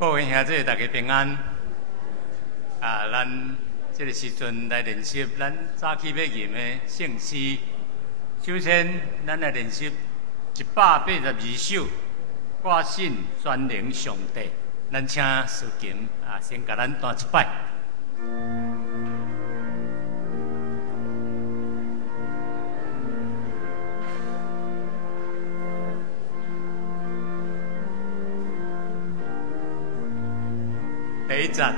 各位兄弟，大家平安。咱这个时阵来练习咱早起要吟的圣诗。首先，咱来练习182首挂信专灵上帝。咱请司琴先甲咱弹一摆。第一站。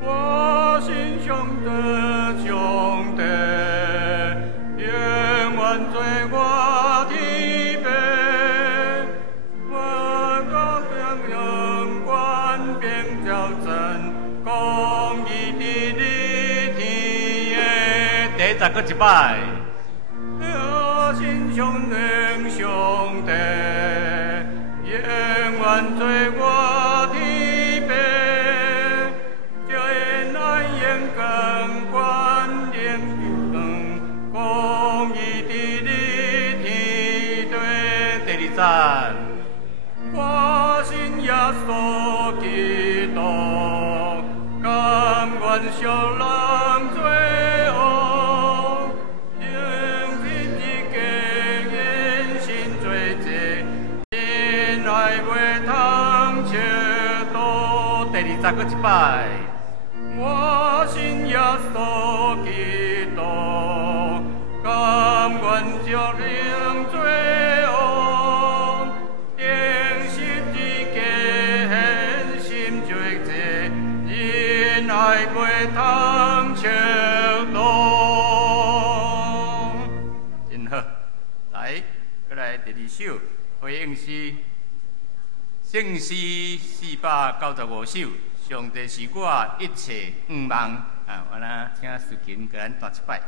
我心上的上帝，永远做我的陪，我高扬阳光并照真，公义的天耶。第一站搁一摆。我心上的上帝。永远做我的陪，叫恩爱眼光观念光，公义的天对。第二站。我信耶稣基督，甘愿受人罪恶，用尽一个人心罪责。爱袂通切多。第二站搁一摆。我信耶稣基督，甘愿接领罪恶，定十字架献心罪责，因爱袂通切多。真好，来，再来第二首回应诗。圣诗495首，上帝是我一切愿望。我来请司琴给咱弹一摆。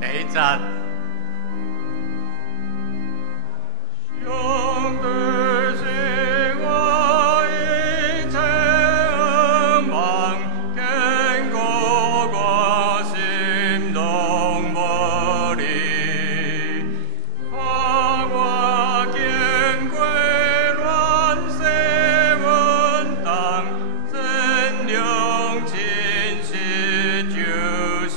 第一站。上帝是我一切愿望，坚固我心中无离，把我经过乱世稳当，真良真实就是。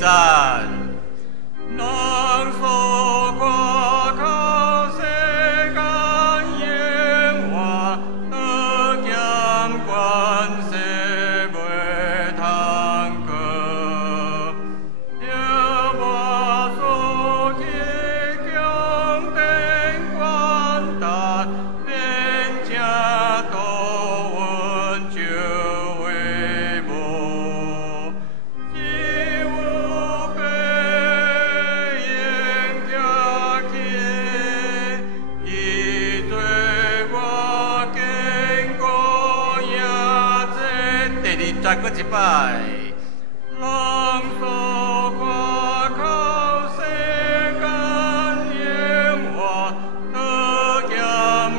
赞，能所夸靠世间烟花，得见观世未通过，要我所去强定观达，便加多温就为无。再搁一摆。人所夸靠世间烟花，得见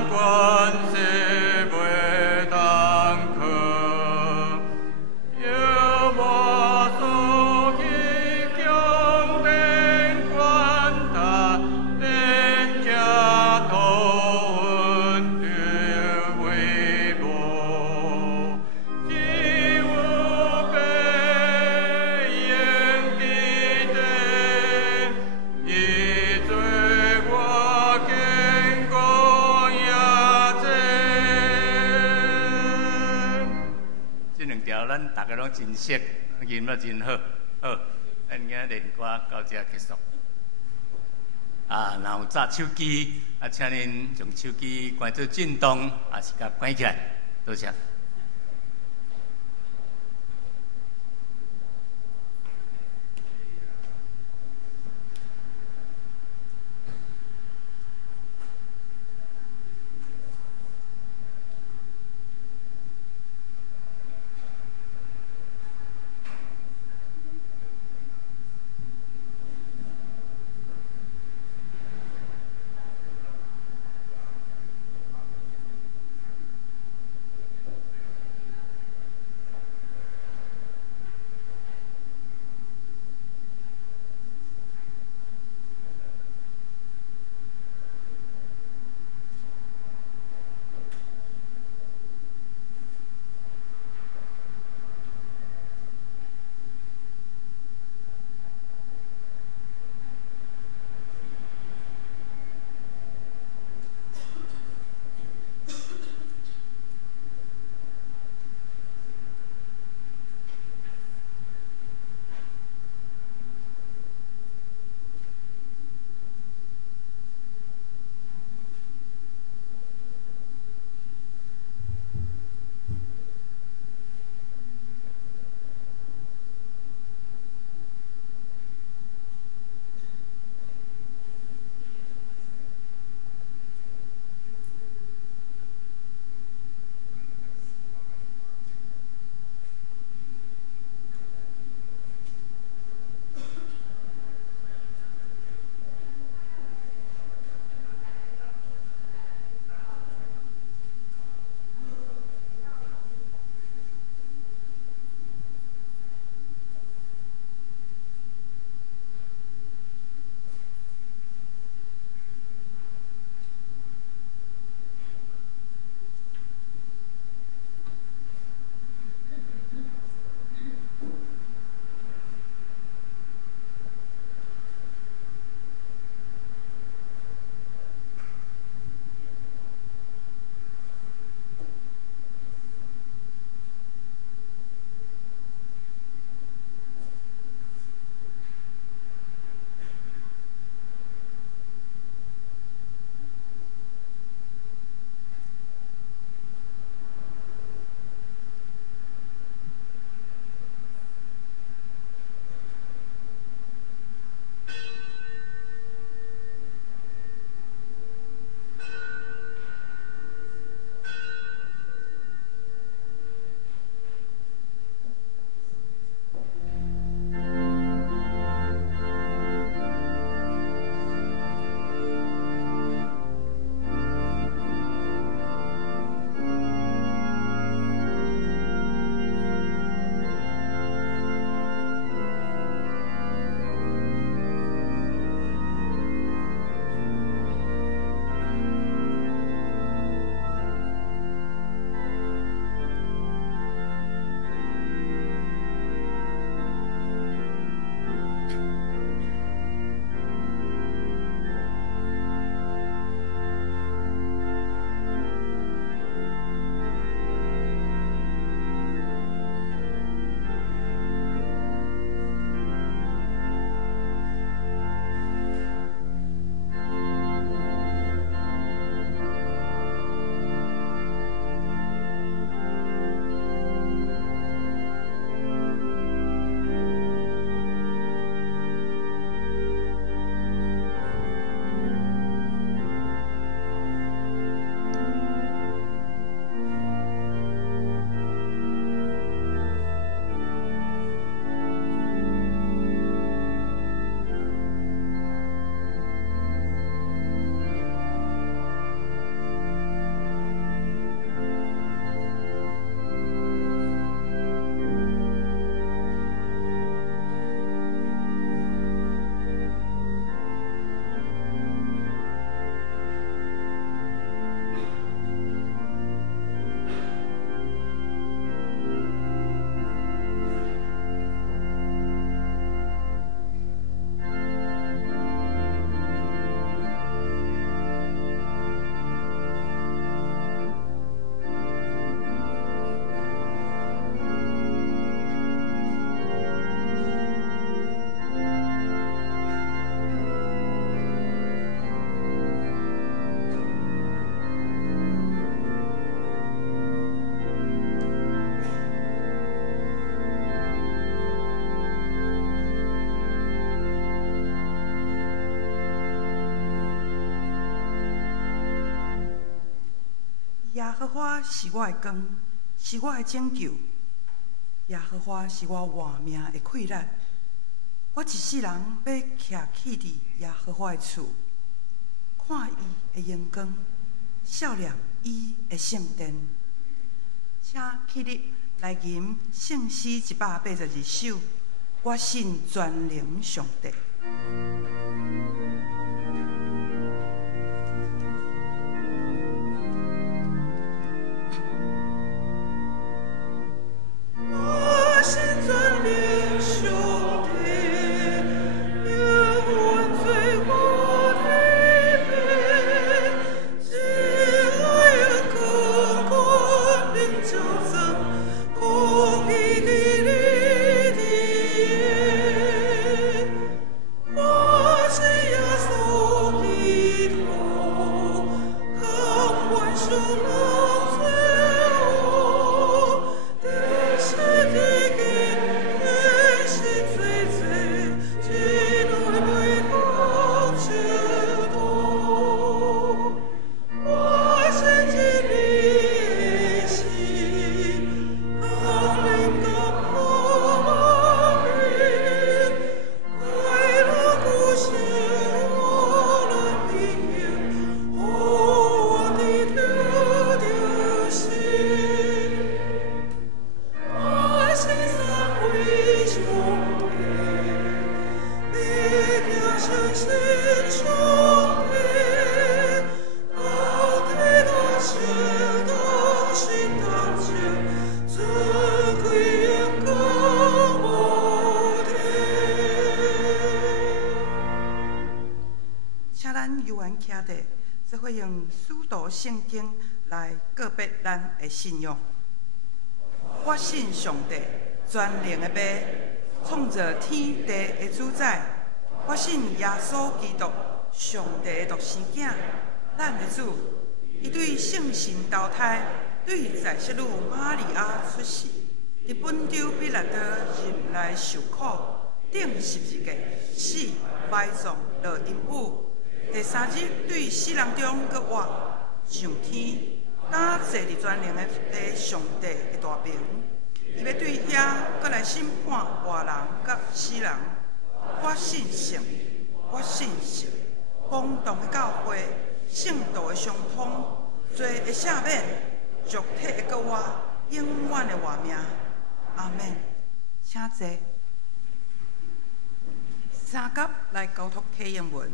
观世未通可。要我所去强定观达，便加多温就为无。咱大家拢真熟，吟得真好，好，咱今练歌到这结束。若有扎手机，请恁将手机关做震动，是甲关起来，多谢。耶和华是我的光，是我的拯救。耶和华是我活命的气力。我一世人要徛起伫耶和华的厝，看伊的阳光，照亮伊的圣殿。请起立来吟圣诗182首。我信全能上帝。则会用书读圣经来告别咱的信仰。我信上帝，全能的爸，创造天地的主宰。我信耶稣基督，上帝的独生囝，咱的主。伊对圣神投胎，对在世女玛利亚出世，伫本州比拉多入来受苦，顶十字架，死埋葬落阴府。第3日对死人中阁活上天，敢坐伫全能的上帝的大屏。伊要对遐阁来审判活人甲死人。我信圣，我信神，公道的教会，圣道的相通，罪的赦免，肉体的救活，永远的活命。阿门。请坐。3甲来交托启应文。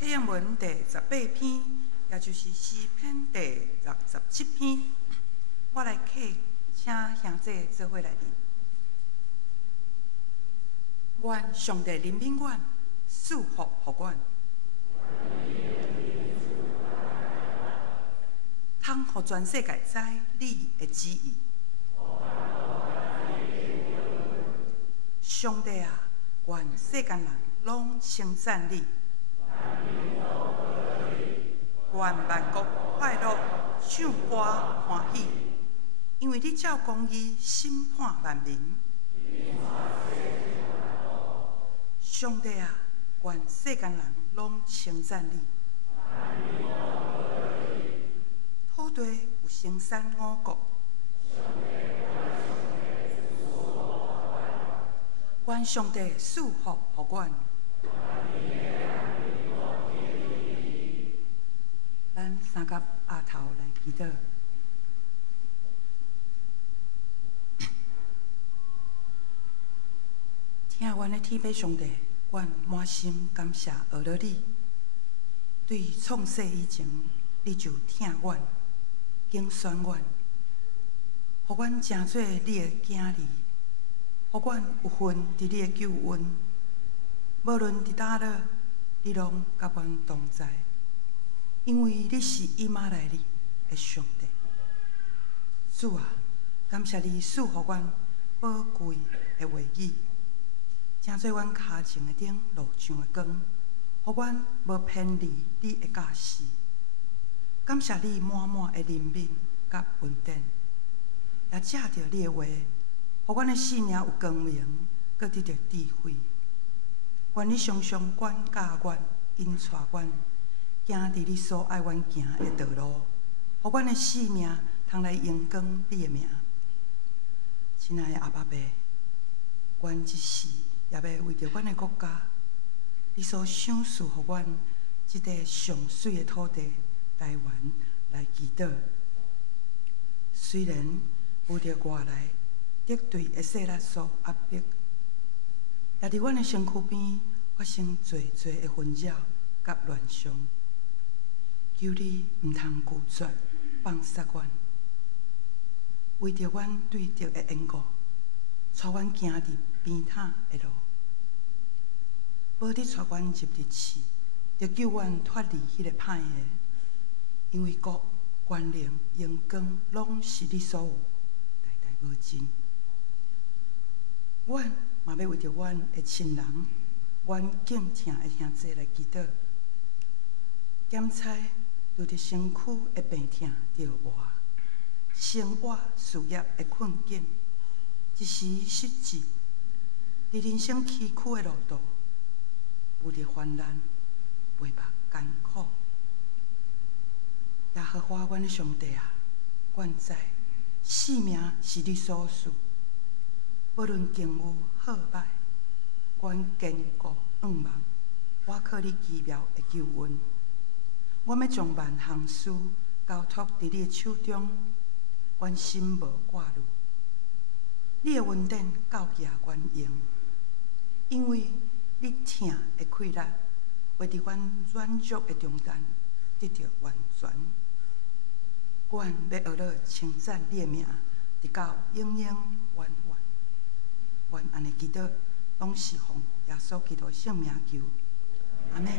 启应文第18篇，也就是诗篇第67篇。我来启，请兄姐做伙来念。愿上帝怜悯阮，赐福予阮，通互全世界知你的旨意。上帝啊，愿世间人拢称赞你。愿万国快乐，唱歌欢喜，因为你照公义审判万民。上帝啊，愿世间人拢称赞你。土地有生产五谷，愿上帝赐福予阮。咱3甲额头来祈祷。听阮的天父上帝，阮满心感谢学了你。对创世以前，你就疼阮、拣选阮，互阮成做你的囝儿，互阮有份伫你的救恩。无论伫倒落，你拢甲阮同在。因为你是以马内利的上帝，主啊，感谢你赐予阮宝贵的话语，正做阮脚前的顶路上的光，互阮无偏离你的教示。感谢你满满的怜悯甲恩典，也借着你的话，互阮的生命有光明，搁得到智慧。愿你常常管教阮、引带阮。行伫你所爱阮行的道路，互互阮的性命通来荣光你的名。亲爱的阿爸爸，阮一世也要为着阮的国家，你所赏赐互阮即个上水的土地台湾来祈祷。虽然有着外来敌对的势力所压迫，也伫阮的身躯边发生侪的纷扰甲乱象。求你毋通拒绝放杀阮，为着阮对敌的缘故，带阮行入边塔的路，无你带阮入日市，就救阮脱离迄个歹的。因为国、权力、荣光，拢是你所有，代代无尽。阮嘛要为着阮的亲人、阮敬请的兄弟来祈祷。检查有着身躯的病痛着活，生活事业的困境，一时失志，伫人生崎岖的路途，有着患难，陪目艰苦。耶和华，阮的上帝啊，阮知性命是你所赐，无论境有好歹，阮坚固仰望，我靠你奇妙的救恩。阮要将万项事交托伫你的手中，阮心无挂虑。你的恩典够也阮用，因为你疼的气力，会伫阮软弱的中间得到完全。阮要学了称赞你的名，直到永永远远。阮安尼祈祷，拢是奉耶稣基督圣名求，阿门。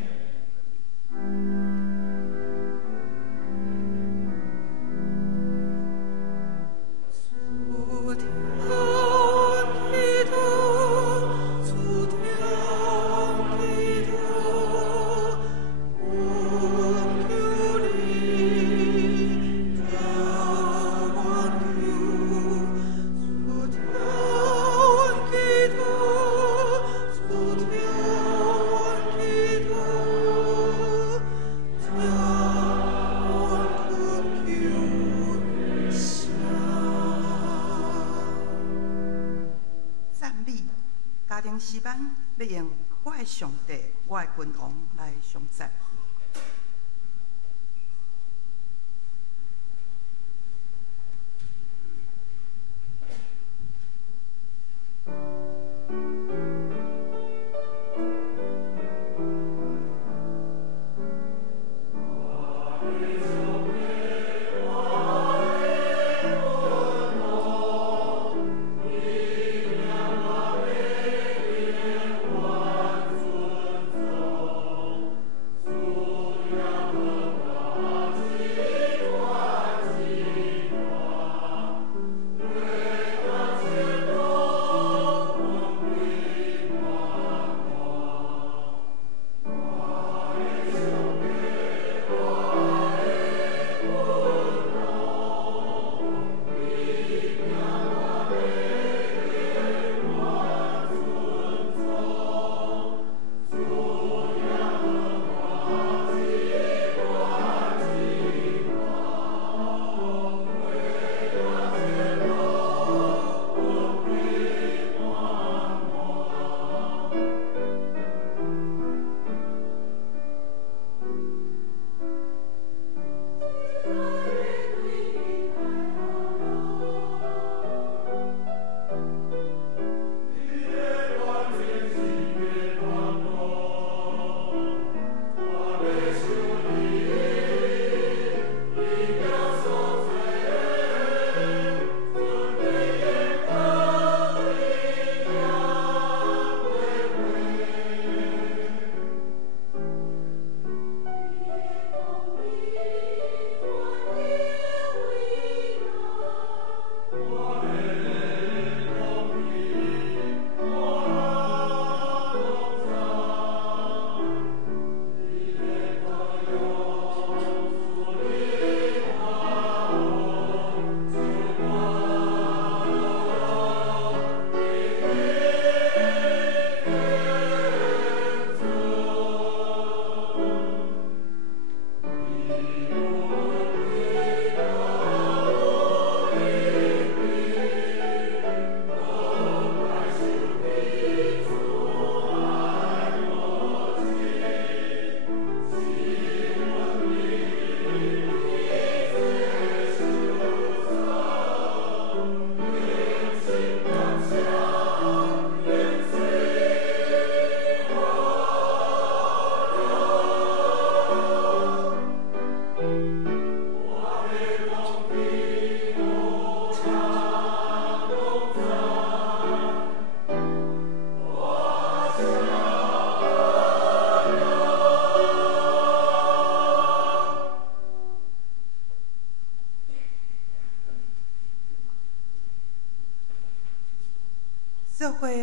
诗班要用我的上帝，我的君王来颂赞。主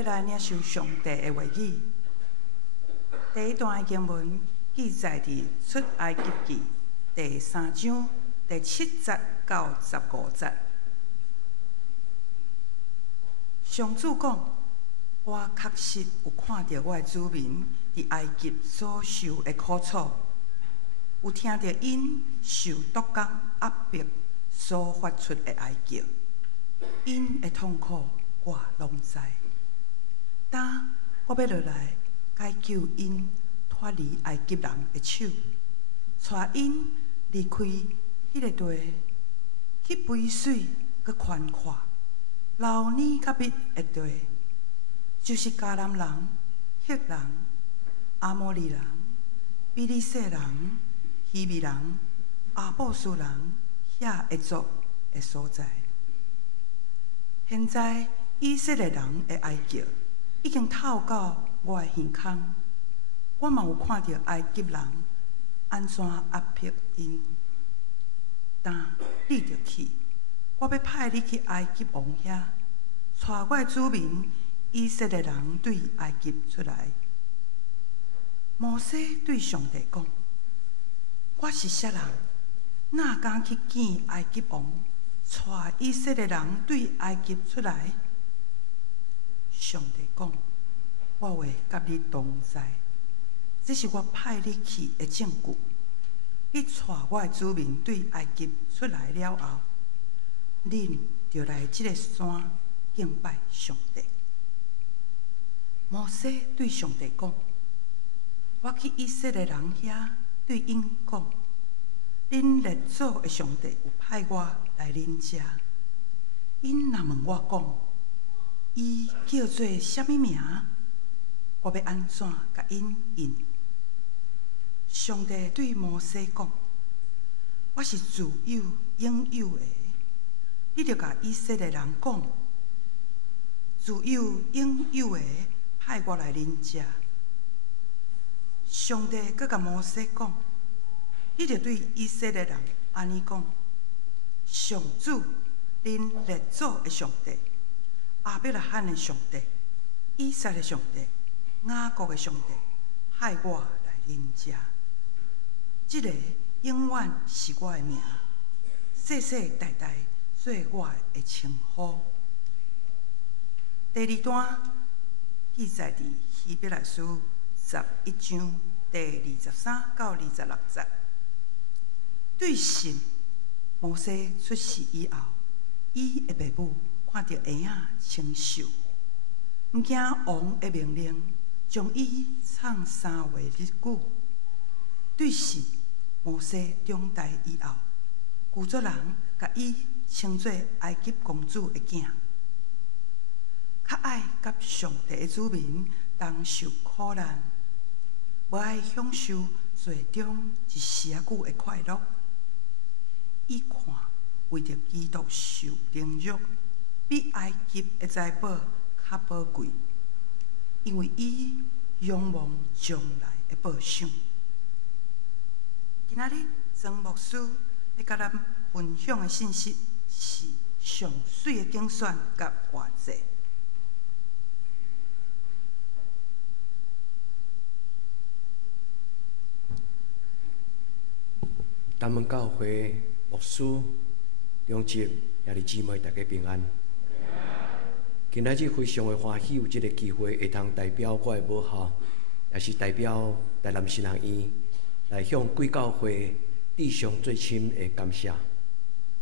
来领受上帝的话语。第一段的经文记载伫出埃及记第3章第7节到15节。上主讲：“我确实有看到我的子民伫埃及所受的苦楚，有听到因受毒工压迫所发出的哀叫，因的痛苦我拢知。当我要落来解救因，脱离埃及人的手，带因离开迄个地，去肥水佮宽阔、流年甲蜜的地，就是迦南人、赫人、阿摩利人、比利色人、希米人、阿布斯人遐一族的所在。现在以色列人的哀叫已经透到我的耳孔，我嘛有看到埃及人安怎压迫因。但你着去，我要派你去埃及王遐，带我的子民以色列人对埃及出来。摩西对上帝讲：“我是啥人，哪敢去见埃及王，带以色列人对埃及出来？”上帝讲：“我会甲你同在，这是我派你去的证据。你带我的子民对埃及出来了后，恁就来这个山敬拜上帝。”摩西对上帝讲：“我去以色列人遐对因讲，恁列祖的上帝有派我来恁遮。因若问我讲，伊叫做啥物名？我要安怎甲因应？”上帝对摩西讲：“我是自有应有的，你着甲以色列人讲，自有应有的派我来恁遮。”上帝阁甲摩西讲：“你着对以色列人安尼讲，上主恁列祖的上帝，亚伯拉罕的上帝，以撒的上帝，雅各的上帝，派我来恁遮。这个永远是我的名，世世代代做我的称呼。”第二段记载伫希伯来书11章第23到26节。对神，摩西出世以后，伊的爸母看到婴仔清秀，毋惊王的命令，将伊创3月日久。对神，摩西长大以后，古族人甲伊称作埃及公主的囝，较爱甲上帝的子民同受苦难，无爱享受最中一时仔久的快乐。伊看为着基督受凌辱，比埃及的财宝较宝贵，因为伊仰望将来的报赏。今仔日曾牧师要甲咱分享的信息是上水的竞选甲活祭。咱们教会牧师、长职、兄弟姊妹，大家平安。今仔日非常的欢喜，有这个机会会通代表我的母校，也是代表台南新学院，来向贵教会致上最深的感谢。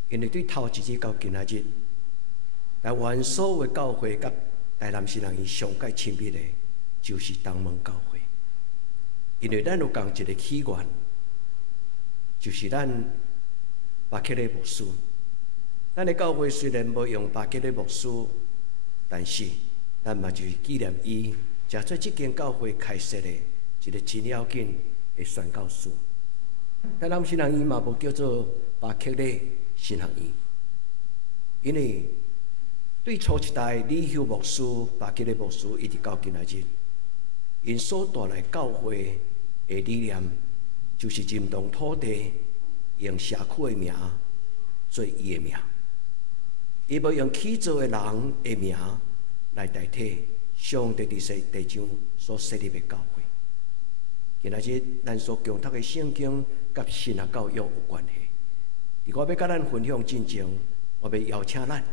因为对头一日到今仔日，台湾所有的教会甲台南新学院上界亲密的，就是东门教会。因为咱有共一个起源。就是咱巴克勒牧师，咱的教会虽然无用巴克勒牧师，但是咱嘛就是纪念伊，食做这间教会开设的一个真要紧的宣教士。台南新学院嘛无叫做巴克勒新学院，因为对初一代李秀牧师、巴克勒牧师一直到今仔日，因所带来教会的理念。就是认同土地，用社区的名做伊的名，伊要用起造的人的名来代替上帝伫地上所设立的教会。今仔日咱所共读的圣经，甲神学教育有关系。伫我要甲咱分享之前，我要邀请咱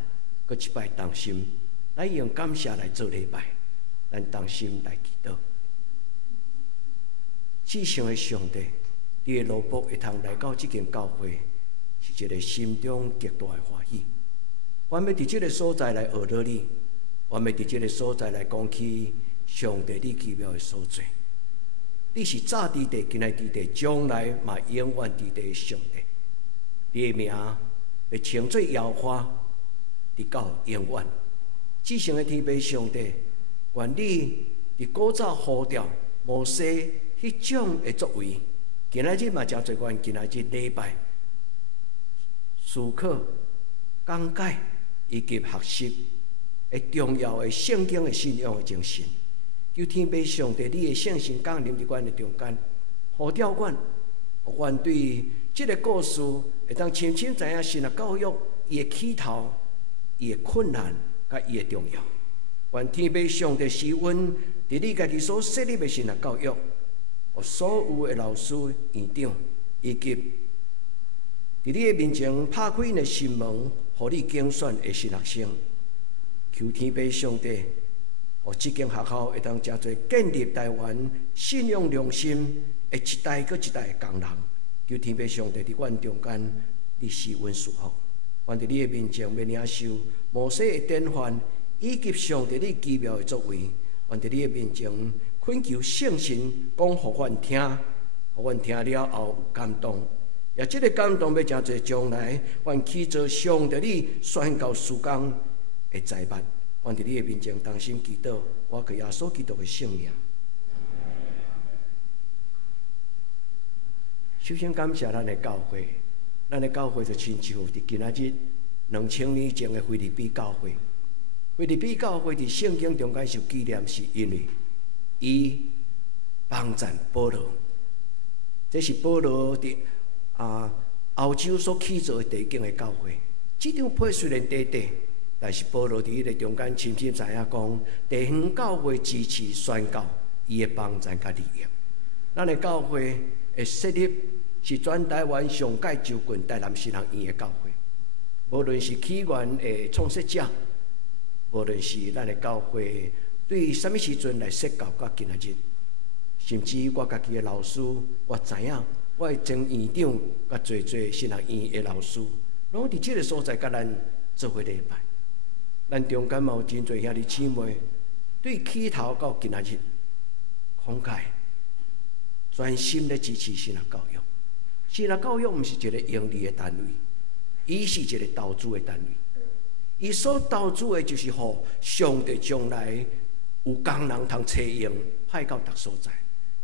搁一摆同心来用感谢来做礼拜，咱同心来祈祷。至上的上帝，你的奴仆会通来到这间教会，是一个心中极大的欢喜。我要伫这个所在来学到你，我要伫这个所在来讲起上帝你奇妙的所在。你是早伫地，今仔伫地，将来嘛永远伫地的上帝。你的名被称作耶和华，直到永远。至上的天父上帝，愿你伫古早呼召摩西迄种的作为，今仔日嘛真侪愿今仔日礼拜思考、讲解以及学习的重要的圣经的信仰的精神。求天父上帝，你的圣神降临伫阮的中间，呼召阮，互阮对这个故事会当深深知影神的教育伊的起头、伊的困难甲伊的重要。愿天父上帝施恩伫你家己所设立的神的教育，互所有的老师、院长以及伫你的面前拍开因的心门，互你竞选的神学生。求天父上帝，互这间学校会当真侪建立台湾信仰良心的一代搁一代的工人。求天父上帝伫阮中间，你施恩赐福。阮伫你的面前要领受摩西的典范，以及上帝你奇妙的作为。阮伫你的面前恳求圣神讲互阮听，互阮听了后有感动。也这个感动要真侪将来，阮去做上帝你宣告事工的财物。阮伫你的面前同心祈祷，我靠耶稣基督的圣名。首先感谢咱的教会，咱的教会就亲像伫今仔日2000年前的腓立比教会。腓立比教会伫圣经中间受纪念，是因为伊帮赞保罗。这是保罗伫欧洲所起造的第一间的教会。这张批虽然短短，但是保罗伫迄个中间深深知影讲，地方教会支持宣告伊的帮赞甲利益。咱的教会的设立是全台湾上界州郡台南新学院的教会。无论是起源的创设者，无论是咱的教会对什么时阵来设教到今仔日，甚至我家己的老师，我知影我的前院长甲侪新学院的老师，拢伫这个所在甲咱做伙礼拜。咱中间嘛有真侪兄弟姊妹，对起头到今仔日，慷慨专心咧支持神学教育。神学教育毋是一个盈利的单位，伊是一个投资的单位。伊所投资的就是互上帝将来有工人通采用，派到逐所在。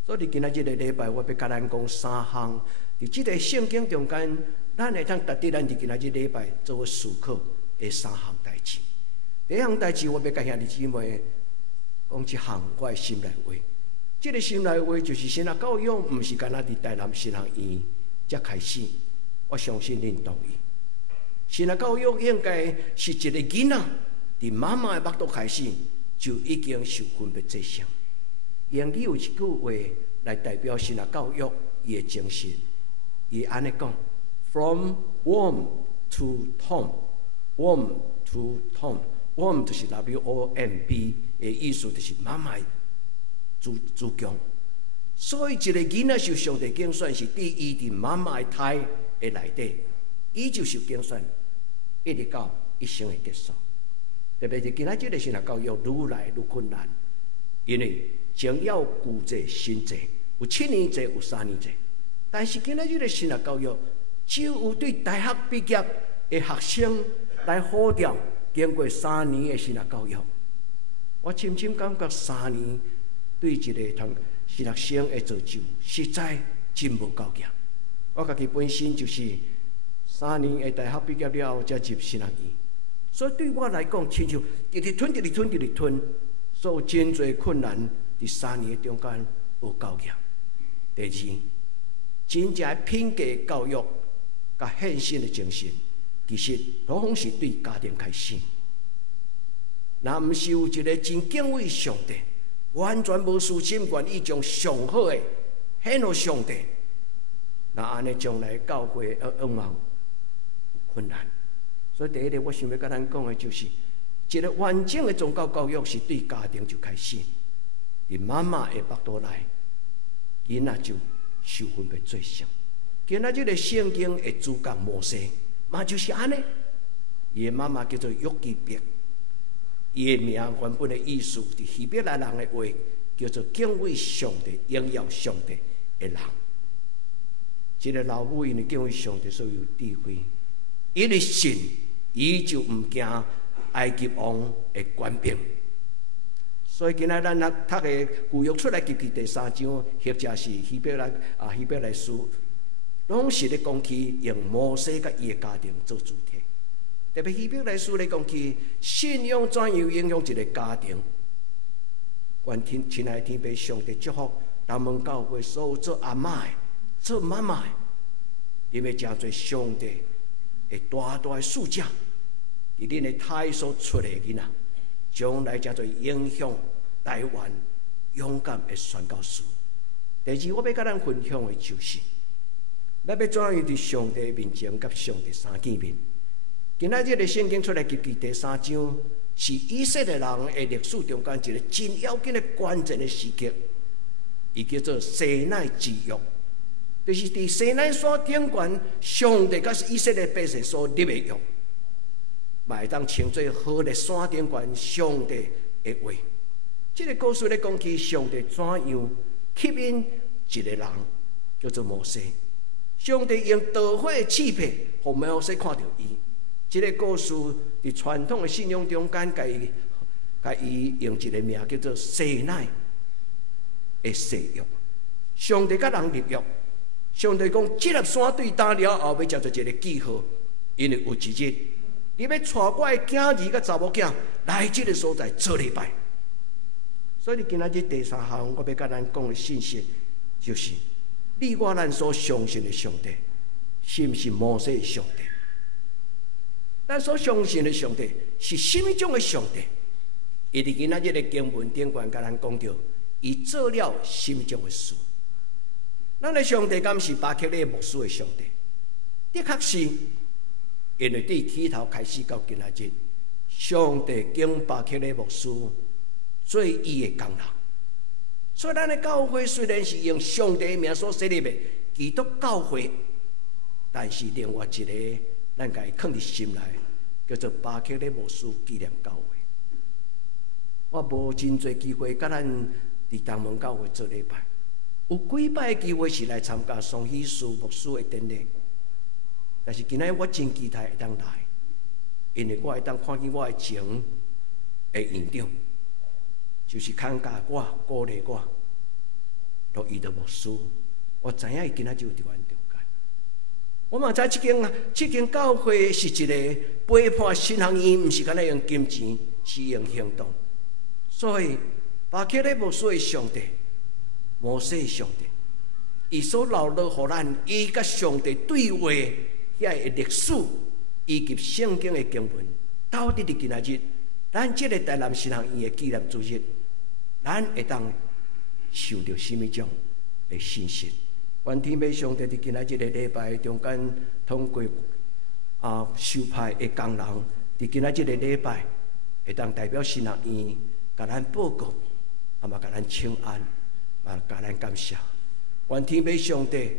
所以今仔日的礼拜，我要甲咱讲3项，伫即个圣经中间，咱会通值得咱伫今仔日礼拜做伙思考的3项代志。第一项代志，我要甲兄弟姊妹讲一项我的心内话。这个心内话就是神学教育，毋是干那伫台南神学院才开始。我相信恁同意。神学教育应该是一个囡仔伫妈妈的腹肚开始，就已经受分别制成。英语有一句话来代表神学教育伊的精神，伊安尼讲 ：From womb to tomb，womb to tomb。womb 就是 W-O-M-B 的意思，就是妈妈子宫。所以一个囡仔受上帝拣选，是伫伊伫妈妈的胎的内底，伊就受拣选，一直到一生的结束。特别是今仔日的神学教育愈来愈困难，因为前要旧制新制，有7年制，有3年制。但是今仔日的神学教育，只有对大学毕业的学生来呼召。经过3年的神学教育，我深深感觉3年对一个神学生的造就，实在真无够强。我家己本身就是3年的大学毕业了后才入神学院，所以对我来讲，亲像直吞，所以有真侪困难伫3年的中间无够强。第二，真正品格教育甲献身的精神。其实，往往是对家庭开始。若毋是有一个真敬畏上帝，完全无私心愿意将上好的献予上帝，那安尼将来教会往往困难。所以第一个，我想要甲咱讲的就是，一个完整的宗教教育是对家庭就开始，伫妈妈的腹肚内，囡仔就受分别做成。今仔日个圣经的主角摩西，嘛就是安尼。伊的妈妈叫做约基别，伊的名原本的意思，伫希伯来人的话叫做敬畏上帝、荣耀上帝的人。一个老母因为敬畏上帝，所以有智慧。伊的信，伊就毋惊埃及王的权柄。所以今仔咱读的旧约出来记第3章，或者是希伯来书，拢是咧讲起用摩西甲伊的家庭做主题。特别希伯来书咧讲起信仰怎样影响一个家庭。愿亲爱的天父上帝祝福咱们教会所有做阿嬷的、做妈妈的，因为真侪上帝的大大的使者，伫恁的胎所出的囡仔，将来真侪影响台湾勇敢的宣教士。第二，我要甲咱分享的就是，咱要怎样伫上帝面前甲上帝相见面。今仔日的圣经出来记第3章，是以色列人的历史中间一个真要紧的关键的时刻，伊叫做西奈之约，就是伫西奈山顶悬，上帝甲以色列百姓所立的约，嘛会当称作好咧山顶悬上帝的话。这个故事咧讲起上帝怎样吸引一个人，叫做摩西。上帝用导火的刺片，互摩西看到伊。这个故事伫传统的信仰中间，甲伊用一个名叫做西奈的誓约。上帝甲人立约，上帝讲这粒山对打了后，要叫做一个记号，因为有一日，你要带我的囝儿甲查某囝来这个所在做礼拜。所以今仔日第3项，我要甲咱讲的信息，就是你我咱所相信的上帝，是毋是摩西的上帝？咱所相信的上帝是什么种的上帝？伊伫今仔日的经文顶悬甲咱讲到，伊做了什么种的事？咱的上帝敢是巴克勒牧师的上帝？的确是，因为对起头开始到今仔日，上帝经巴克勒牧师做伊的工人。所以咱的教会虽然是用上帝的名所设立的基督教会，但是另外一个，咱家放伫心内，叫做巴克勒牧师纪念教会。我无真侪机会，甲咱伫东门教会做礼拜，有几摆机会是来参加双喜事牧师的典礼。但是今仔我真期待会当来，因为我会当看见我的前的院长，就是看教我、鼓励我，都伊的牧师。我知影伊今仔就有伫阮中间。我嘛知这间教会是一个陪伴新行院，毋是干那用金钱，是用行动。所以巴克勒牧师的上帝，摩西的上帝，伊所留落互咱，伊甲上帝对话遐个历史，以及圣经的经文，到底伫今仔日，咱这个台南新行院的纪念主日，咱会当受到什么种的信息？愿天父上帝伫今仔日的礼拜中间，通过受派的工人，伫今仔日的礼拜，会当代表新学院，甲咱报告，嘛甲咱请安，嘛甲咱感谢。愿天父上帝，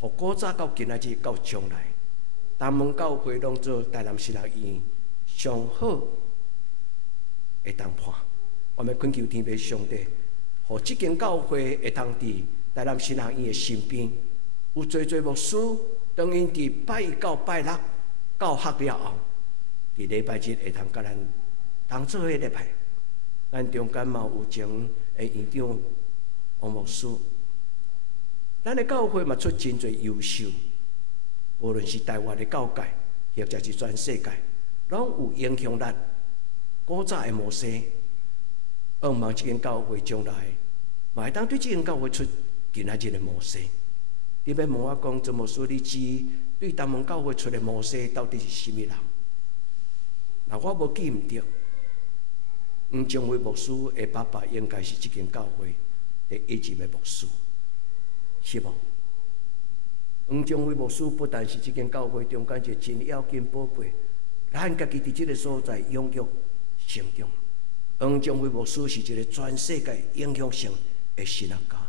互古早到今仔日到将来，东门教会拢做台南新学院上好会当伴。我们恳求天父上帝，互这间教会会当伫台南新学院的身边，有侪牧师，当因伫拜一到拜六教学了后，伫礼拜日会当甲咱同做伙礼拜。咱中间嘛有前的院长王牧师，咱的教会嘛出真侪优秀，无论是台湾的教界，或者是全世界，拢有影响力。古早的摩西，望望这间教会将来，嘛会当对这间教会出今仔日的摩西。你要问我讲，怎么说你知对东门教会出的摩西到底是什么人？那我无记毋对，黄宗伟牧师的爸爸应该是这间教会第一任的牧师，是无？黄宗伟牧师不但是这间教会中间一个真要紧宝贝，咱家己伫这个所在养育成长。黄宗伟牧师是一个全世界影响性的神学家。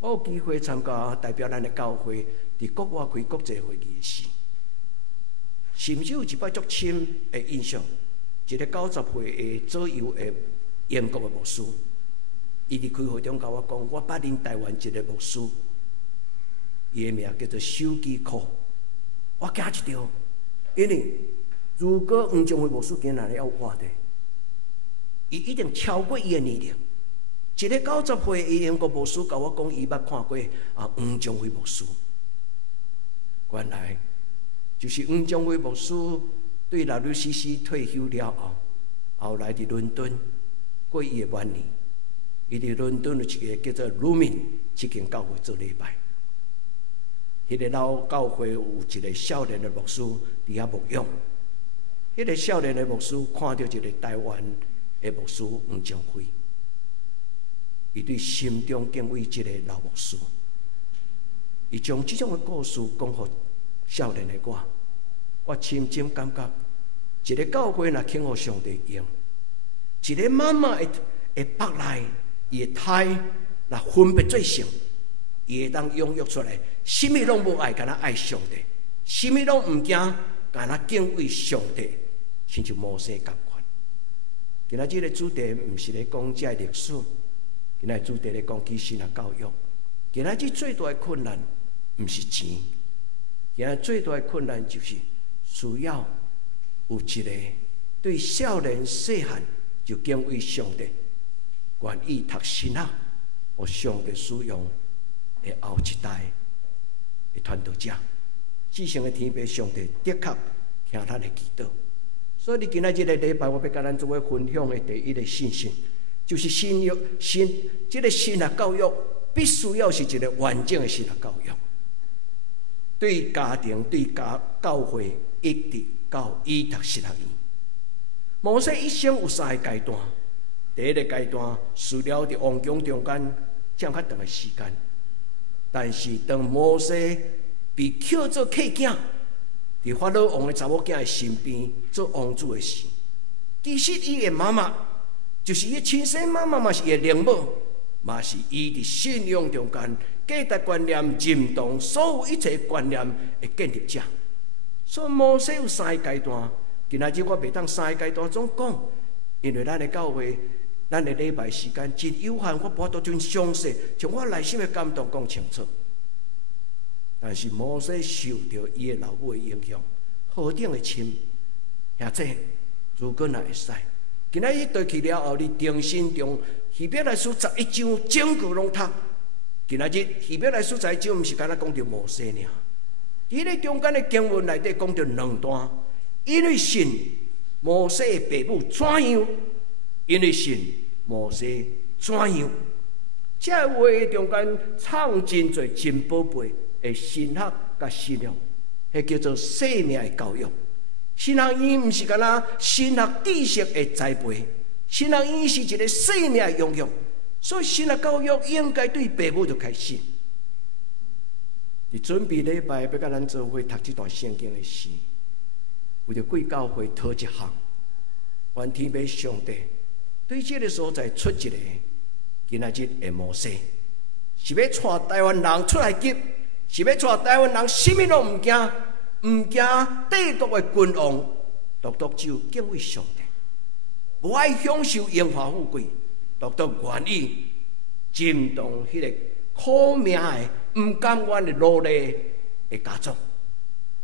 我有机会参加代表咱的教会伫国外开国际会议时，甚至有一摆足深的印象，一个90岁的左右的英国的牧师，伊伫开会中甲我讲，我捌恁台湾一个牧师，伊的名叫做手机库，我惊一跳，因为如果黄宗伟牧师今日要活的，伊一定超过伊的年龄。一个90岁的英国牧师甲我讲，伊捌看过黄宗伟牧师。原来就是黄宗伟牧师对WCC 退休了后，后来伫伦敦过伊的晚年。伊伫伦敦有一个叫做鲁明这间教会做礼拜。迄个老教会有一个少年的牧师伫遐牧养。迄个少年的牧师看到一个台湾的牧师黄宗辉。伊对心中敬畏这个老牧师，伊将这种的故事讲给少年的我深深感觉，一个教会若肯互上帝用，一个妈妈会腹内伊的胎若分别做成，伊会当养育出来，什么拢无爱，干那爱上帝，什么拢毋惊，干那敬畏上帝，亲像摩西同款。今仔日的主题毋是咧讲这历史。今仔主题咧讲起神学教育，今仔日最大的困难毋是钱，今仔最大的困难就是需要有一个对少年细汉就敬畏上帝，愿意读神学，互上帝使用的后一代的传道者。至圣的天父上帝的确听咱的祈祷，所以你今仔日的礼拜，我要甲咱做伙分享的第一个信息。就是这个神学教育必须要是一个完整的神学教育，对家庭、对教会，一直到伊读神学院。摩西一生有3个阶段，第一个阶段除了伫王宫中间占较长的时间，但是当摩西被捡做客囝，伫法老王的查某囝的身边做王子的时，其实伊的妈妈。就是伊亲生妈妈嘛，是伊的灵母，嘛是伊伫信仰中间价值观念认同所有一切观念的建立者。所以摩西有3个阶段，今仔日我袂当3个阶段总讲，因为咱的教会、咱的礼拜时间真有限，我无法度真详细，从我内心的感动讲清楚。但是摩西受到伊的老母的影响，何等的深，兄弟，如果若会使。今仔日回去了后，你定心中希伯来书11章整个拢读。今仔日希伯来书11章毋是干那讲到摩西尔，伊咧中间的经文内底讲到2段，因为神摩西的父母怎样，因为神摩西怎样。这话中间藏真侪真宝贝的神学甲信仰，迄叫做生命的教育。神学院毋是干那神学知识的栽培，神学院是一个生命的养育，所以神学教育应该对父母就开始。伫准备礼拜要甲咱做伙读这段圣经的时，为着贵教会讨一项，愿天父上帝对这个所在出一个今仔日的摩西，是要带台湾人出来急，是要带台湾人什么拢毋惊。毋惊帝国的君王，独独只有敬畏上帝，无爱享受荣华富贵，独独愿意认同迄个苦命的、毋甘愿的努力的家族。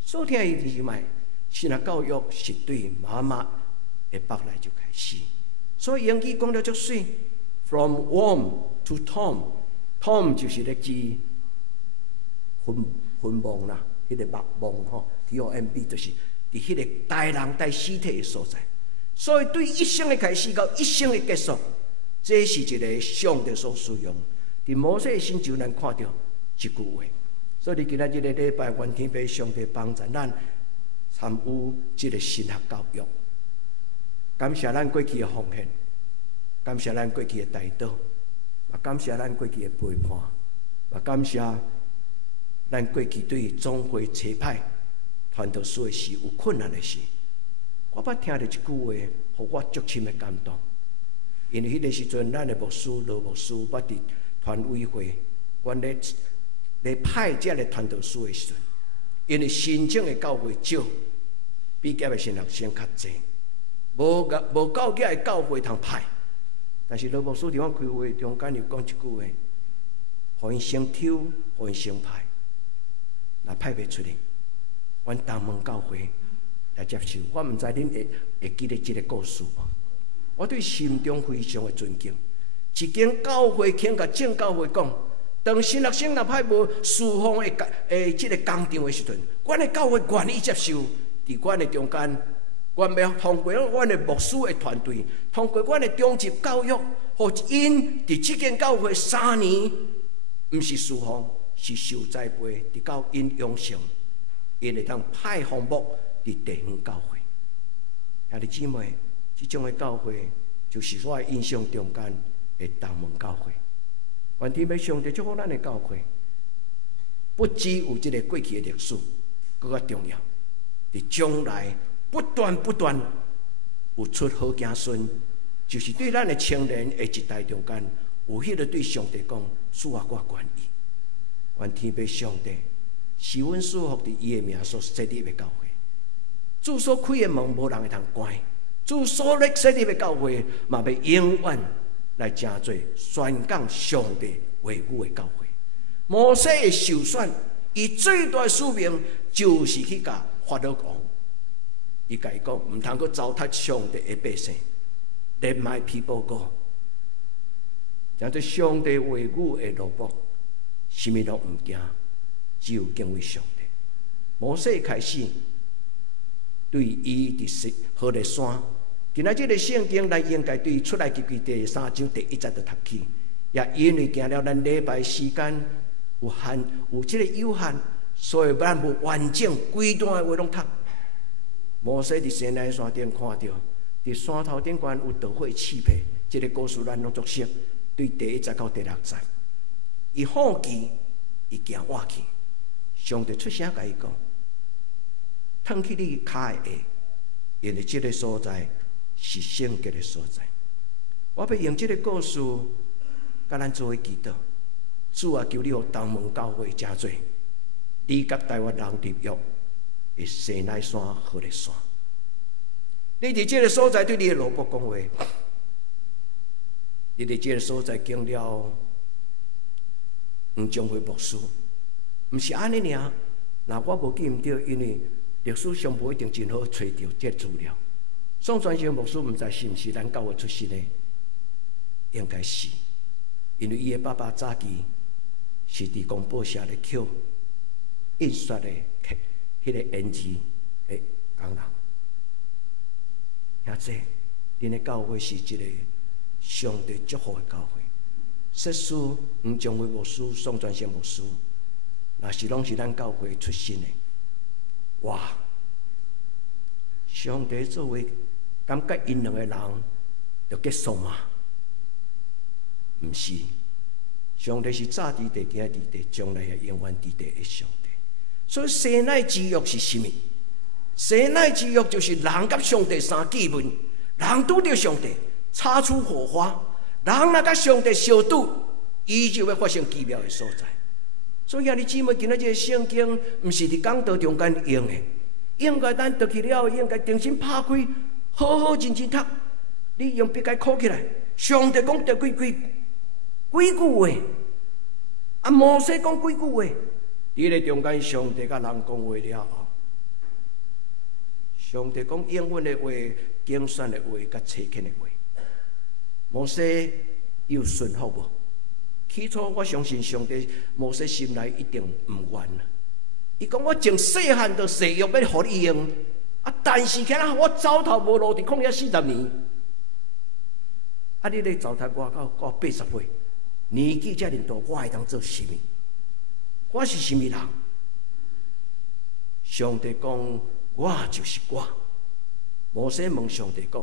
所听伊弟兄们，神学教育是对妈妈的腹内就开始，所以英语讲了足水 ，from womb to tomb，tomb 就是咧指坟墓啦。迄个目墓吼 ，T-O-M-B 就是伫迄个带人带尸体的所在。所以对一生的开始到一生的结束，这是一个上帝所使用。伫摩西的身上，咱看到一句话。所以今仔日的礼拜，愿天父上帝帮助咱参与这个神学教育。感谢咱过去的奉献，感谢咱过去的代祷，也感谢咱过去的陪伴，也感谢咱过去对总会差派传道书的事有困难的事。我捌听到一句话，互我足深的感动。因为迄个时阵，咱的牧师罗牧师，捌伫团委会，阮咧派这个传道书的时阵，因为申请的教会少，比甲的神学生较济，无够格的教会通派。但是罗牧师伫阮开会中间又讲一句话，互因先抽，互因先派，若派袂出去，阮东门教会来接受。我毋知恁会记得即个故事无？我对心中非常的尊敬。一间教会肯甲正教会讲，当神学生若派无侍奉的即个工场的时阵，阮的教会愿意接受。伫阮的中间，阮要通过阮的牧师的团队，通过阮的中级教育，互因伫即间教会3年，毋是侍奉，是受栽培，直到因养成，因会当派项目伫地方教会。兄弟姊妹，即种的教会就是我印象中间的东门教会。愿天父上帝祝福咱的教会，不只有即个过去的历史，更加重要，伫将来不断有出好子孙，就是对咱的青年的一代中间，有迄个对上帝讲，主啊，我愿意。愿天父上帝是阮祝福伫伊的名所设立的教会，主所开的门，无人会通关。主所咧设立的教会，嘛要永远来真做宣讲上帝话语的教会。摩西的受选，伊最大的使命就是去甲法老王，伊甲伊讲，毋通阁糟蹋上帝的百姓。Let my people go。真做上帝话语的路步，什么拢毋惊，只有敬畏上帝。摩西开始对伊伫何烈山。今仔日的圣经，咱应该对出来记第3章第1节就读起，也因为行了咱礼拜时间有这个有限，所以咱无完整规段的话拢读。摩西伫西奈山顶看到，伫山头顶悬有导火刺皮，这个故事咱拢熟悉。对第1节到第6节，伊好奇，伊行活去，上帝出声甲伊讲，脱去你骹的鞋，因为这个所在是圣洁的所在。我要用这个故事，甲咱做伙祈祷。主啊，求你互东门教会真多，你甲台湾人立约的西奈山、何烈山。你伫这个所在对你的老婆讲话，你伫这个所在经了黄宗辉牧师，毋是安尼尔。那我无记毋对，因为历史上无一定真好找到这资料。宋传成牧师毋知是毋是咱教会出身的，应该是，因为伊的爸爸早期是伫公报社咧扣印刷的迄个印字的工人。兄弟，恁的教会是一个上帝祝福的教会。设施黄宗辉牧师、宋传成牧师，若是拢是咱教会出身的，哇！上帝作为感觉因两个人就结束嘛？毋是，上帝是早伫地、今伫地、将来也永远伫地的上帝。所以西奈之约是甚么？西奈之约就是人甲上帝三见面，人拄着上帝，擦出火花。人若甲上帝相拄，伊就要发生奇妙的所在。所以兄弟姊妹，今仔日圣经毋是伫讲道中间用的，应该咱读去了，应该重新拍开，好好认真读。你用笔该扣起来。上帝讲着几句话，啊，摩西讲几句话。伫咧中间，上帝甲人讲话了后，上帝讲永远的话、竞选的话、甲切恳的话。摩西有顺服无？起初我相信上帝，摩西心内一定毋愿啦。伊讲我从细汉就誓约要互你用，啊，但是今仔我走投无路，伫旷野40年，啊，你咧糟蹋我到80岁，年纪遮尔大，我会当做什么？我是什么人？上帝讲，我就是我。摩西问上帝讲：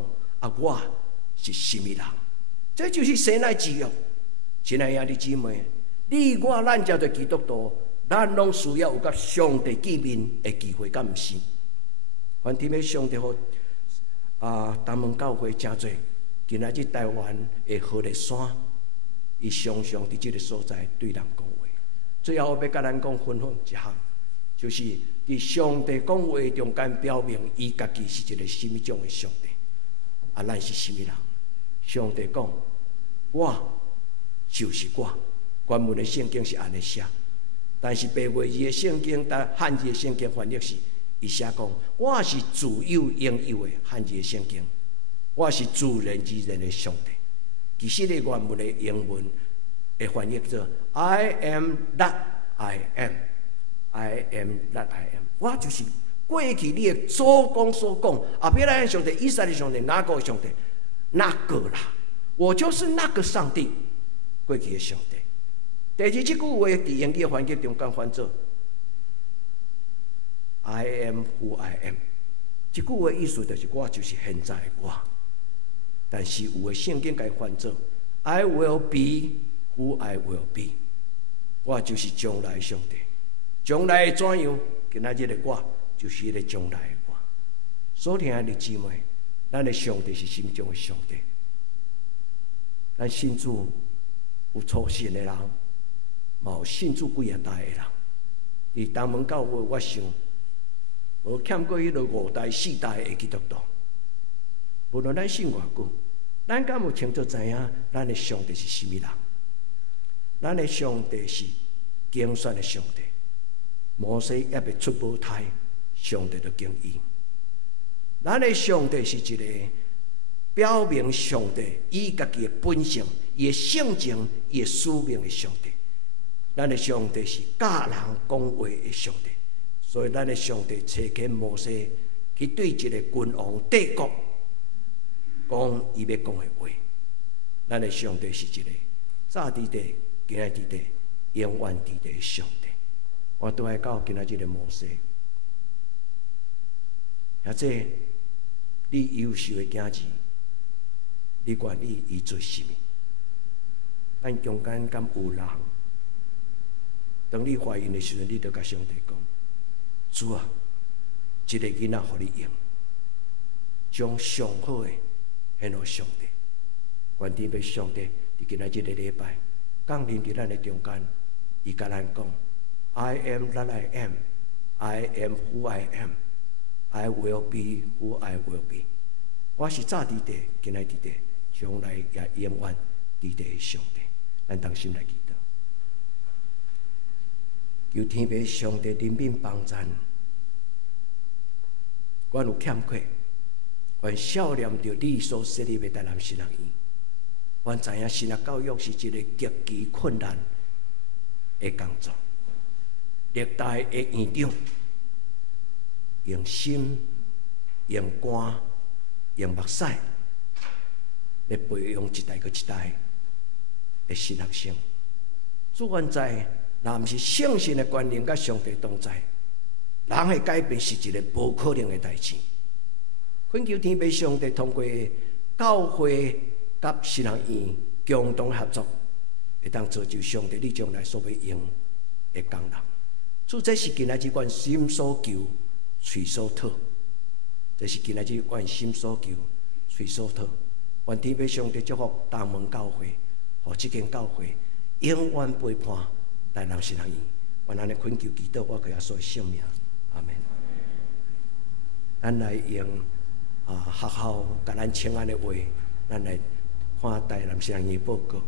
我是什么人？这就是神来自由。亲爱兄弟姊妹，你我咱这做基督徒，咱拢需要有甲上帝见面的机会，敢毋是？愿天父上帝互东门教会真侪，今仔日台湾的河内山，伊常常伫即个所在对人讲话。最后要甲咱讲分享一项，就是伫上帝讲话中间表明伊家己是一个什么种的上帝。咱是什么人？上帝讲，我就是我。原文的圣经是安尼写，但是白话字的圣经、汉字的圣经翻译是，伊写讲，我是自有应有的汉字的圣经，我是自然而然的上帝。其实的原文的英文会翻译做 I am that I am，I am that I am， 我就是过去你的祖公所讲，阿伯拉罕上帝、以色列上帝、雅各上帝，那个啦，我就是那个上帝，过去的上帝。第二这句话伫英语翻译中间翻做 I am who I am， 这句话意思就是我就是现在的我。但是有的圣经甲伊翻做 I will be who I will be， 我就是将来的上帝。将来会怎样？今仔日的我就是迄个将来的我。所听的姊妹，咱的上帝是什么种的上帝？咱信主有初信的人，嘛有信主几啊代的人。伫东门教会，我想无欠过迄落5代4代的基督徒。无论咱信偌久，咱敢有清楚知影咱的上帝是什么人？咱的上帝是拣选的上帝。摩西还未出母胎，上帝就拣伊。咱的上帝是一个表明上帝伊家己的本性、伊的性情、伊的使命的上帝。咱的上帝是教人讲话的上帝，所以咱的上帝差遣摩西去对一个君王帝国讲伊要讲的话。咱的上帝是一个早伫地、今仔伫地、永远伫地的上帝。我都爱到今仔日的摩西，或者你优秀的囝儿，你愿意伊做什么？咱中间敢有人，当你怀孕的时候，你就甲上帝讲：主啊，一个囡仔互你用，将上好的献予上帝。愿天父上帝伫今仔日的礼拜，降临伫咱的中间，伊甲咱讲。I am that I am. I am who I am. I will be who I will be. 我是早伫地，今仔伫地，将来也永远伫地的上帝。咱同心来祈祷，求天父上帝怜悯帮助。阮有欠缺，阮少念着你所设立的台南新学院。阮知影新学教育是一个极其困难的工作。历代的院长用心、用肝、用目屎来培养一代又一代的新学生。主愿知，若毋是圣神的权能甲上帝同在，人的改变是一个无可能的代志。恳求天父上帝通过教会甲新学院共同合作，会当造就上帝你将来所要用的工人。主，这是今仔日阮心所求、嘴所讨。这是今仔日阮心所求、嘴所讨。愿天父上帝祝福东门教会，互这间教会永远陪伴台南新学院。愿安尼恳求祈祷，我给耶稣的圣名，阿门。咱来用学校甲咱请安的话，咱来看台南新学院的报告。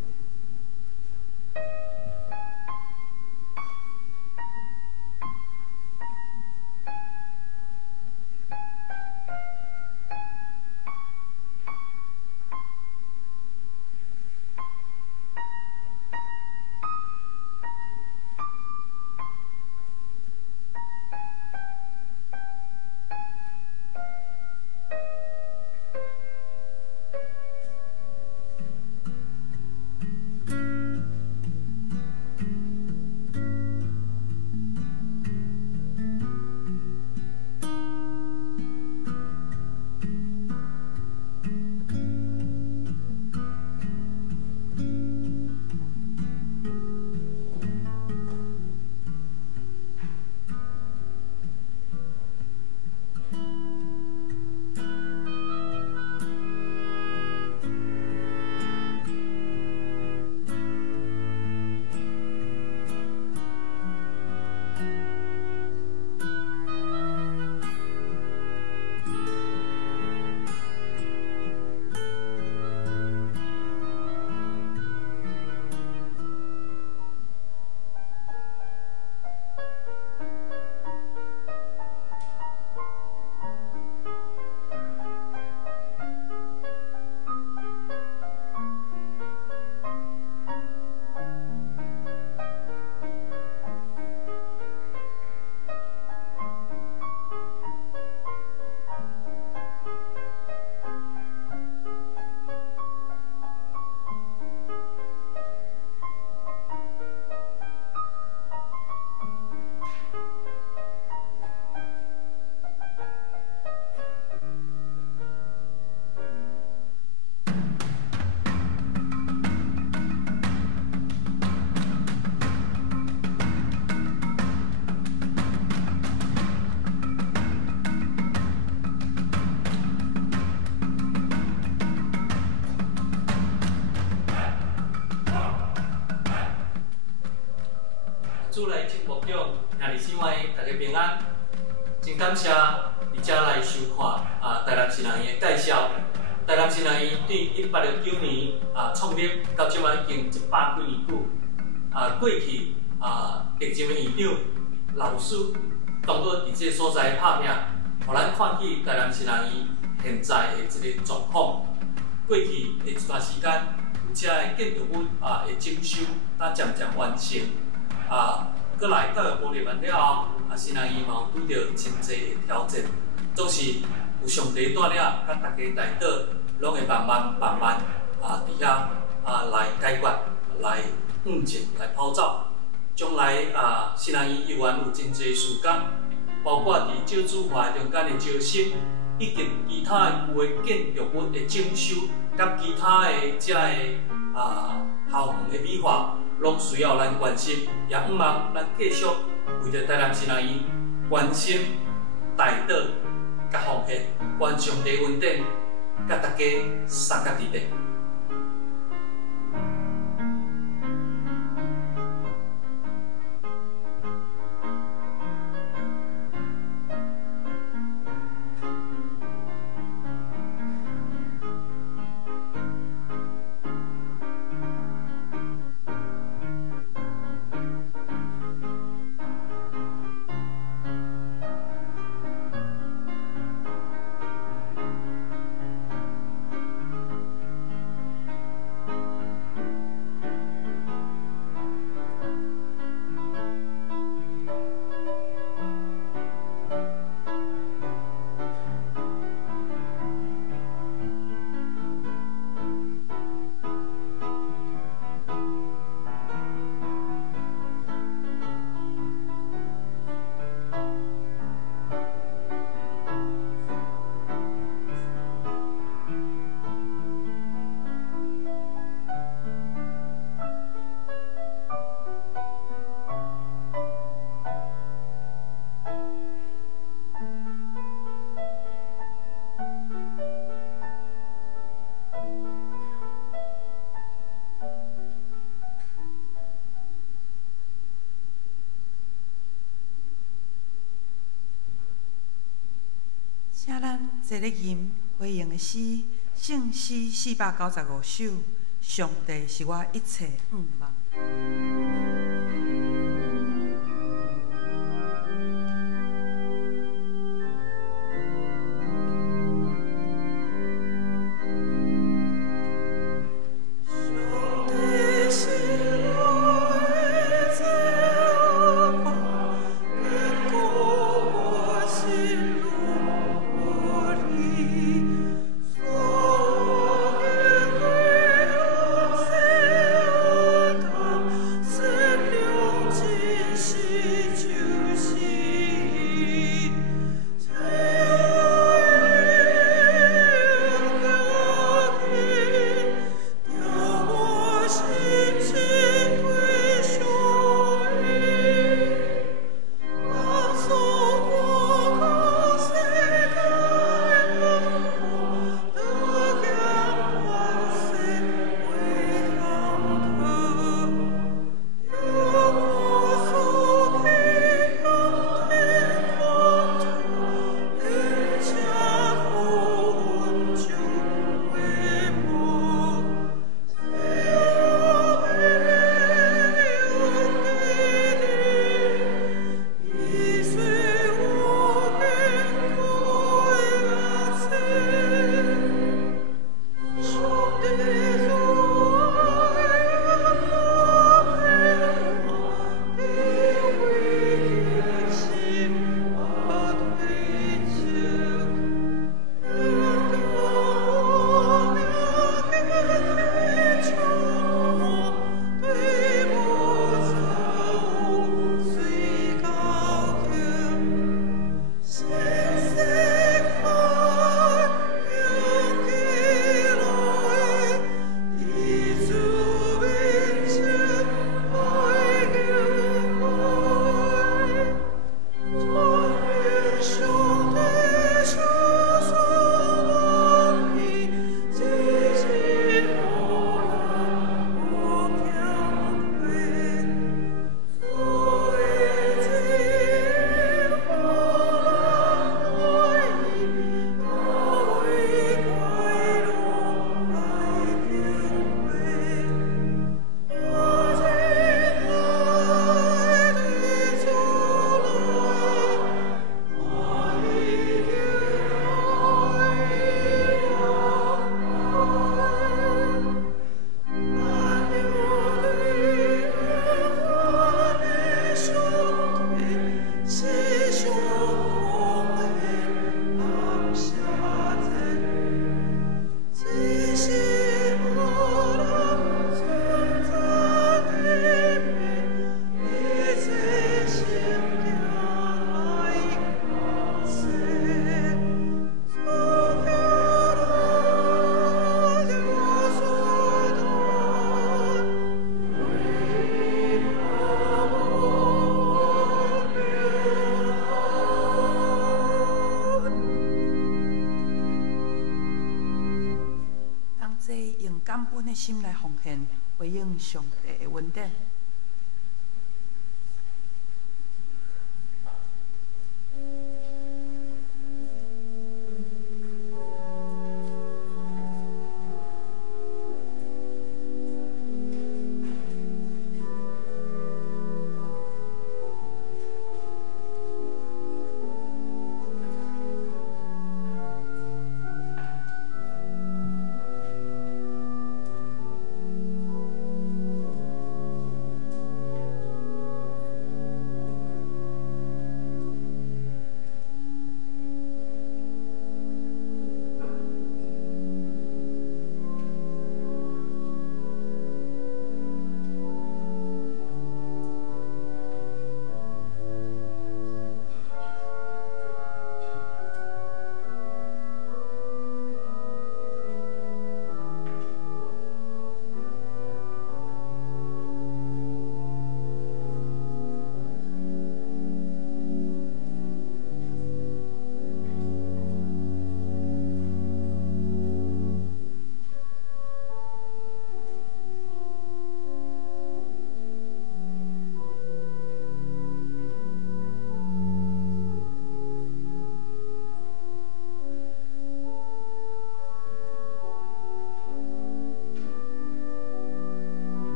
主来请牧长，兄弟姊妹大家平安。真感谢伫遮来收看台南新人院的介绍。台南新人院对1869年创立到即摆已经100几年久。过去历任的院长、老师，当作伫即个所在拍拼，互咱看起台南新人院现在的即个状况。过去的一段时间，有遮的建筑物的整修，才渐渐完成。过来教育部立完了后，新人院嘛有拄着真侪的挑战，总是有上帝带领，甲大家带导，拢会慢慢伫遐来解决，来运进，来跑走。将来新人院依然有真侪事工，包括伫少子化中间的招生，以及其他的旧的建筑物的整修，甲其他的遮的校园的美化。拢需要咱关心，也毋忘咱继续为着台南新人院关心、带导、甲奉献，愿上帝恩典，甲大家三甲伫地。请咱坐咧吟回应的诗，圣诗495首，上帝是我一切愿望。上心来奉献，回应上帝的恩典。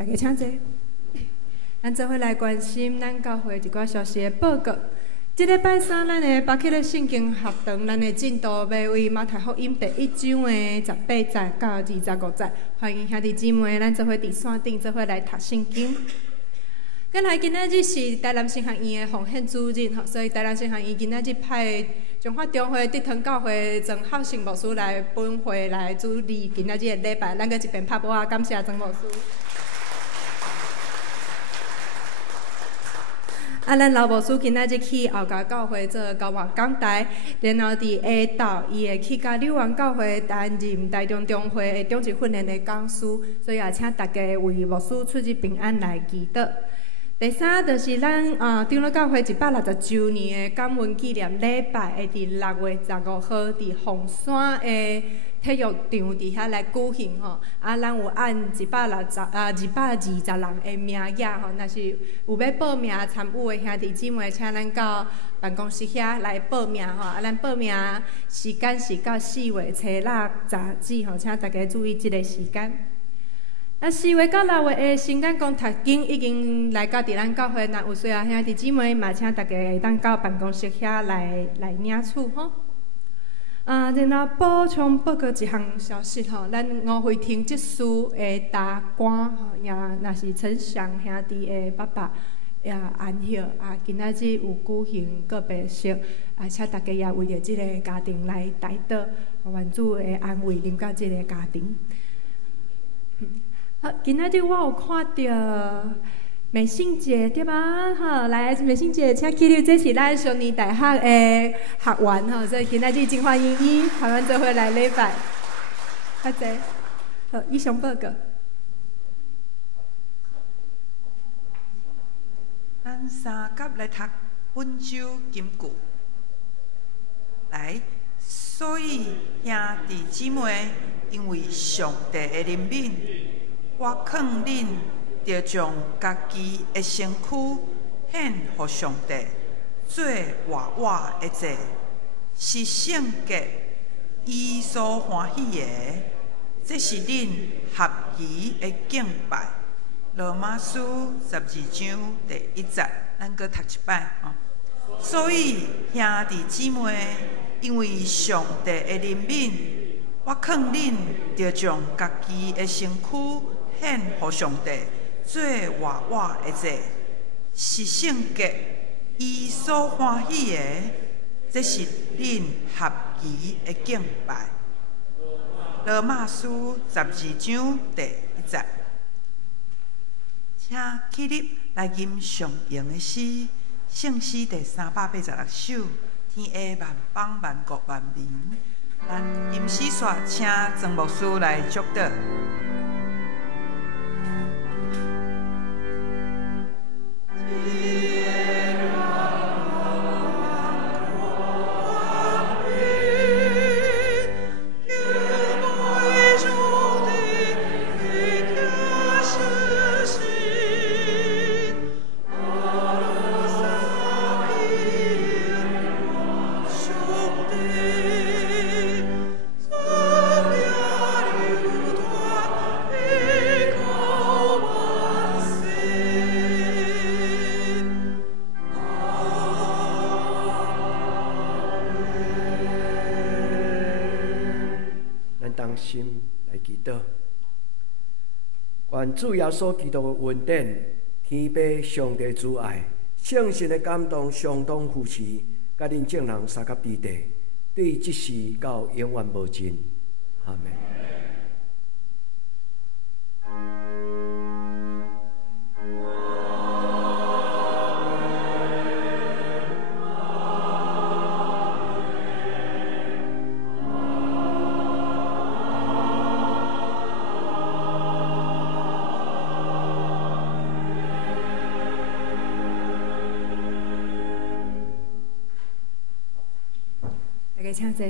大家请坐。咱做伙来关心咱教会一寡消息的报告。即礼拜三，咱的巴克勒圣经学堂，咱的进度要为马太福音第1章的18节到25节，欢迎兄弟姊妹，咱做伙伫线顶做伙来读圣经。咱来今仔日是台南神学院的奉献主日，所以台南神学院今仔日派中华中会德堂教会曾孝成牧师来本会来主持今仔日的礼拜，咱搁一遍拍鼓啊，感谢曾牧师。咱老牧师今仔日去后家教会做交换讲台，然后伫下昼伊会去甲柳湾教会担任台中中会的中级训练的讲师，所以也请大家为牧师出入平安来祈祷。第三就是咱长老教会160周年的感恩纪念礼拜，会伫6月15号伫凤山的体育场伫遐来举行吼，咱有按220人的名额吼，若是有要报名参与的兄弟姊妹，请咱到办公室遐来报名吼。咱报名时间是到4月初6、10日吼，请大家注意这个时间。4月到6月的新干公读经已经来到伫咱教会，若有需要兄弟姊妹嘛，请大家会当到办公室遐来领取吼。然后补充报告一项消息吼，咱5会厅即事的大官吼，也若是陈翔兄弟的爸爸也安歇今仔日有举行告别式请大家也为着即个家庭来代祷，愿主的安慰临到即个家庭。好，今仔日我有看到美信姐对吧？好，来美信姐，请起立，这是咱上年大学的学员吼，所以今仔日真欢迎伊，学员做伙来礼拜。好谢，好，以上报告。咱三甲来读本州金句。来，所以兄弟姊妹，因为上帝的怜悯，我劝恁着将家己的身躯献予上帝，做活活的祭，是圣洁、伊所欢喜的。这是恁合宜的敬拜。罗马书12章第1节，咱搁读一摆哦。所以兄弟姊妹，因为上帝的怜悯，我劝恁着将家己的身躯献予上帝，做活活的祭，是圣洁、伊所欢喜的。这是恁合宜的敬拜。罗马书12章第1节，请起立来吟上咏的诗，圣诗第386首。天下万邦万国万民，咱吟诗煞，请曾牧师来祝祷。心来祈祷，愿主耶稣基督的恩典、天父上帝之爱、圣神的感动相当扶持，甲恁众人三甲之地，对即时到永远无尽。阿门。大家请坐。